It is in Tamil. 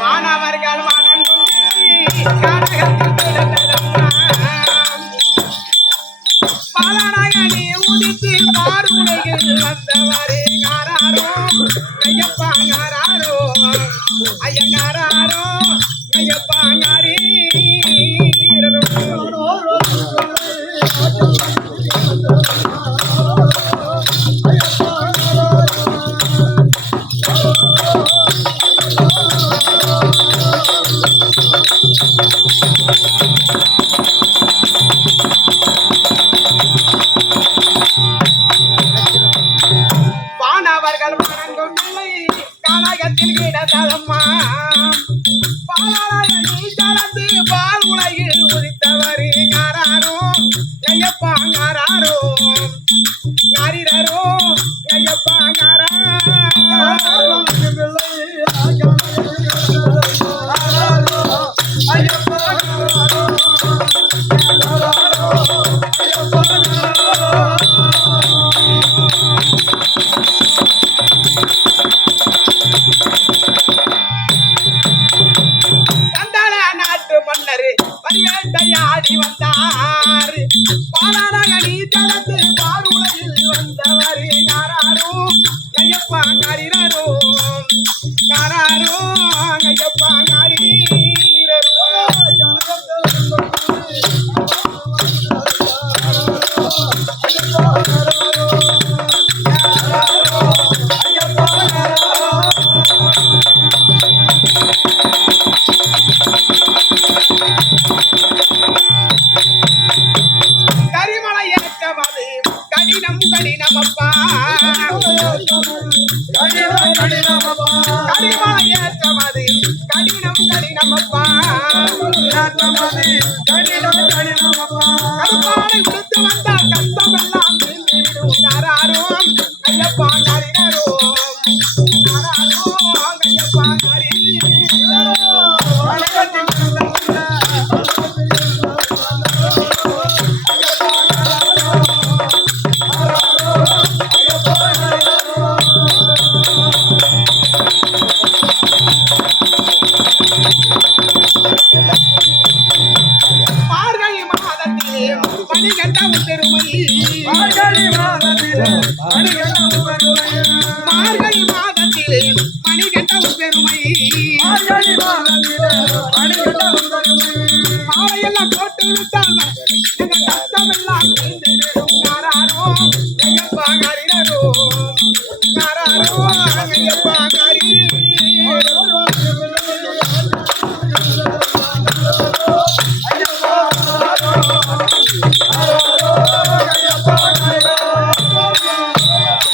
வானவர்கள் வணங்கும் கனகத்தில் பிறந்ததம்மா. பலனகனே உதித்து பாருலகில் வந்தவரே ஐயங்காராரோ ஐயப்பா பால் உலகில் உதித்தவர் யாராரோ ஐயப்பா யாராரோ. பாலாடகடி தளத்து பாருலையில் வந்தவர் ஐயப்பா யாரிரோ யாராரோ? கடினம் கடினம் அப்பா கரிமலை ஏற்றமது கடினம் கடினம் அப்பா கருப்பாடை உடுத்து வந்தால் கஷ்டமெல்லாம் தீர்ந்துவிடும் யாராரோ ஐயப்பா யாரினரோ யாராரோ மணிகண்டா பெருமை மார்கழி மாதத்திலே மார்கழி மாதத்திலே மணிகண்டா பெருமை மார்கழி மாதத்திலே மணிகண்டா பெருமை மாலையெல்லாம் போட்டு விட்டா